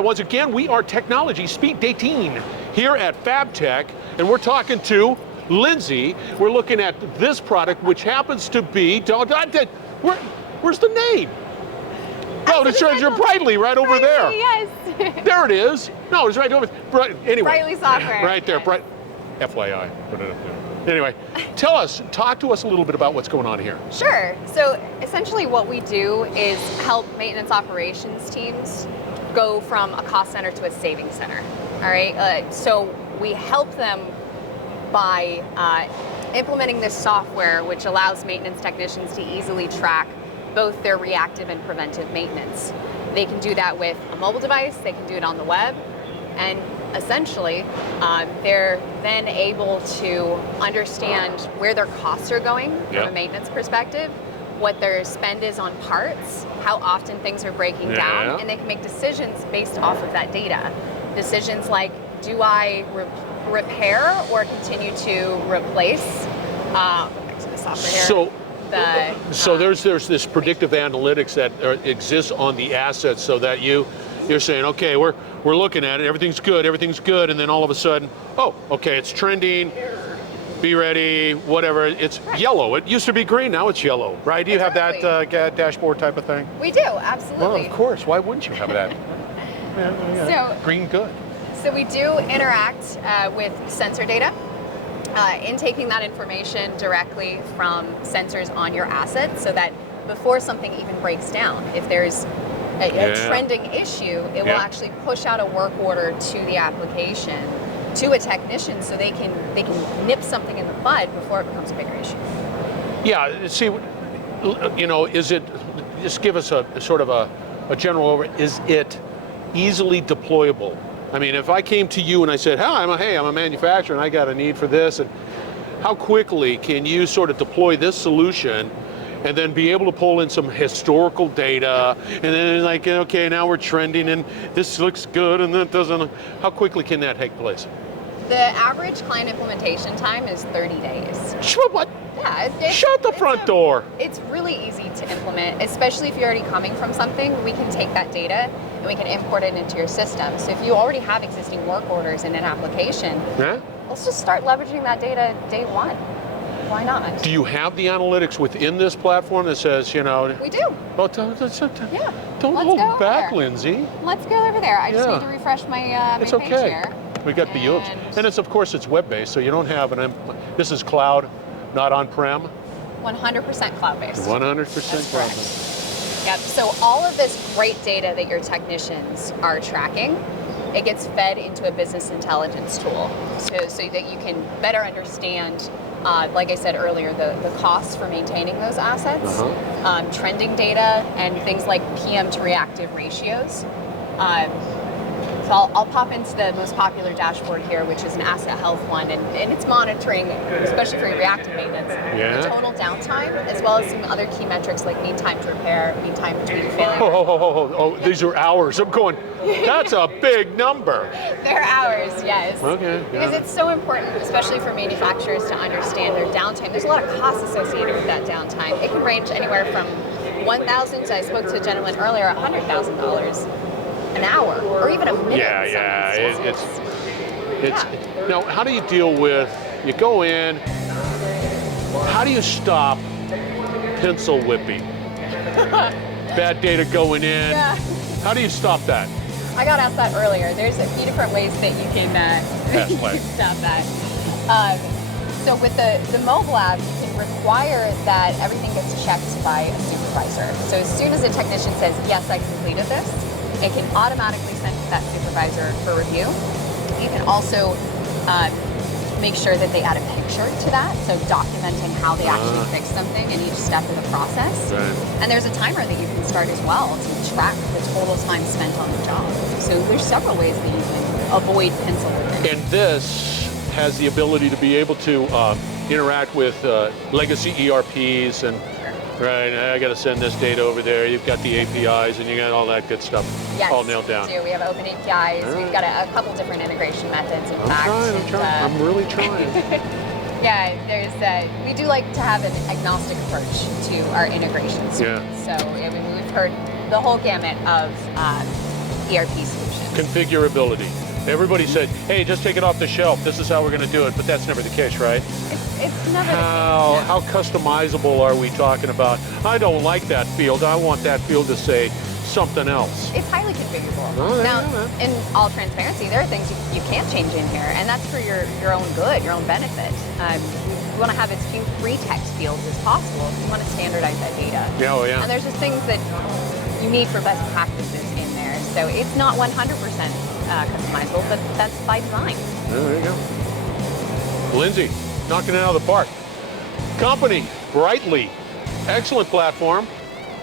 right, once again, we are Technology Speed Dating here at FABTECH, and we're talking to Lyndsey. We're looking at this product, which happens to be, where's the name? Oh, it shows your Brightly right over there. Yes. There it is. No, it's right over there. Anyway. Brightly software. Right there. Yes. FYI. Put it up there. Anyway, talk to us a little bit about what's going on here. Sure. So essentially what we do is help maintenance operations teams go from a cost center to a savings center. All right. So we help them by implementing this software, which allows maintenance technicians to easily track both their reactive and preventive maintenance. They can do that with a mobile device, they can do it on the web, and essentially they're then able to understand where their costs are going from a maintenance perspective, what their spend is on parts, how often things are breaking down, and they can make decisions based off of that data. Decisions like, do I repair or continue to replace? The software here. So there's this predictive analytics that exists on the assets, so that you're saying, okay, we're looking at it, everything's good, and then all of a sudden, oh, okay, it's trending, be ready, whatever, it's yellow. It used to be green, now it's yellow, right? Do you have that dashboard type of thing? We do, absolutely. Well, of course, why wouldn't you have that? So, green, good. So we do interact with sensor data. In taking that information directly from sensors on your assets, so that before something even breaks down, if there's a trending issue, it will actually push out a work order to the application, to a technician, so they can nip something in the bud before it becomes a bigger issue. Yeah, see, is it, just give us a sort of a general overview, is it easily deployable? I mean, if I came to you and I said, hey, I'm a manufacturer and I got a need for this, and how quickly can you sort of deploy this solution and then be able to pull in some historical data, and then like, okay, now we're trending and this looks good and that doesn't, how quickly can that take place? The average client implementation time is 30 days. What? Yeah. Shut the front door. It's really easy to implement, especially if you're already coming from something. We can take that data and we can import it into your system. So if you already have existing work orders in an application, let's just start leveraging that data day one. Why not? Do you have the analytics within this platform that says, We do. Oh, don't hold back, Lyndsey. Let's go over there. I just need to refresh my it's page okay. here. We got the oops. And of course, it's web-based, so you don't have this is cloud, not on-prem? 100% cloud-based. 100% cloud-based. Yep, so all of this great data that your technicians are tracking, it gets fed into a business intelligence tool, so that you can better understand, like I said earlier, the costs for maintaining those assets, trending data, and things like PM to reactive ratios. So I'll pop into the most popular dashboard here, which is an asset health one, and it's monitoring, especially for your reactive maintenance, the total downtime, as well as some other key metrics like mean time to repair, mean time between failure. Oh, these are hours. I'm going, that's a big number. They're hours, yes. Okay. Because it's so important, especially for manufacturers, to understand their downtime. There's a lot of costs associated with that downtime. It can range anywhere from $1,000 to, I spoke to a gentleman earlier, $100,000 an hour, or even a minute. Now, how do you deal with, you go in, how do you stop pencil whipping? Bad data going in. How do you stop that? I got asked that earlier. There's a few different ways that you can stop that. So with the mobile app, you can require that everything gets checked by a supervisor. So as soon as a technician says, yes, I completed this, it can automatically send to that supervisor for review. You can also make sure that they add a picture to that, so documenting how they actually fix something in each step of the process. And there's a timer that you can start as well to track the total time spent on the job. So there's several ways that you can avoid pencil whipping. And this has the ability to be able to interact with legacy ERPs and right, I got to send this data over there. You've got the APIs and you got all that good stuff all nailed down. Yes, we do. We have open APIs. We've got a couple different integration methods, in fact. I'm trying. I'm really trying. Yeah, we do like to have an agnostic approach to our integrations. Yeah. So we've heard the whole gamut of ERP solutions. configurability. Everybody said, hey, just take it off the shelf. This is how we're going to do it. But that's never the case, right? It's never the case. How customizable are we talking about? I don't like that field. I want that field to say something else. It's highly configurable. Now, in all transparency, there are things you can't change in here, and that's for your own good, your own benefit. You want to have as few free text fields as possible if you want to standardize that data. Yeah, oh, yeah. And there's just things that you need for best practices in there. So it's not 100% customizable, but that's by design. There you go. Lyndsey, knocking it out of the park. Company, Brightly, excellent platform.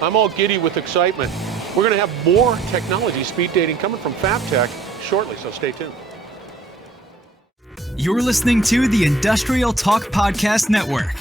I'm all giddy with excitement. We're going to have more technology speed dating coming from FABTECH shortly, so stay tuned. You're listening to the Industrial Talk Podcast Network.